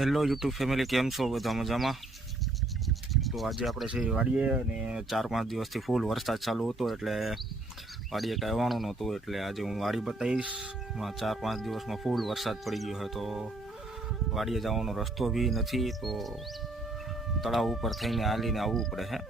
Hello YouTube family, કેમ છો? બધા મજામાં? તો આજે આપણે છે વાડીએ અને 4-5 દિવસથી ફૂલ વરસાદ ચાલુ હતો એટલે વાડીએ કાંઈ આવવાનું નહોતું, એટલે આજે હું વાડી બતાવીશ. 4-5 દિવસમાં ફૂલ વરસાદ પડી ગયો હોય તો વાડીએ જવાનો રસ્તો બી નથી, તો તળાવ ઉપર થઈને હાલીને આવવું પડે હે.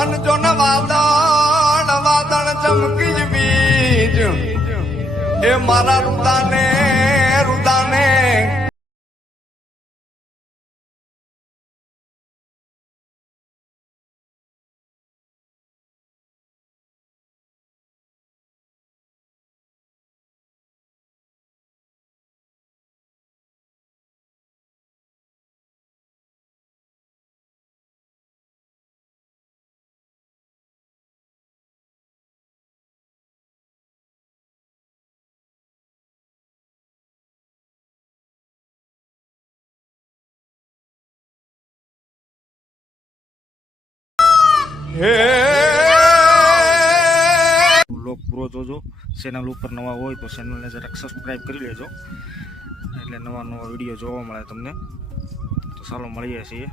અનજો ન વાદળ વાદળ ચમકી જ બીજ એ મારા રુદાને રુદાને બ્લોગ પૂરો જોજો. ચેનલ ઉપર નવા હોય તો ચેનલને જરાક સબસ્ક્રાઈબ કરી લેજો, એટલે નવા વિડીયો જોવા મળે તમને. તો ચાલો મળીએ છીએ.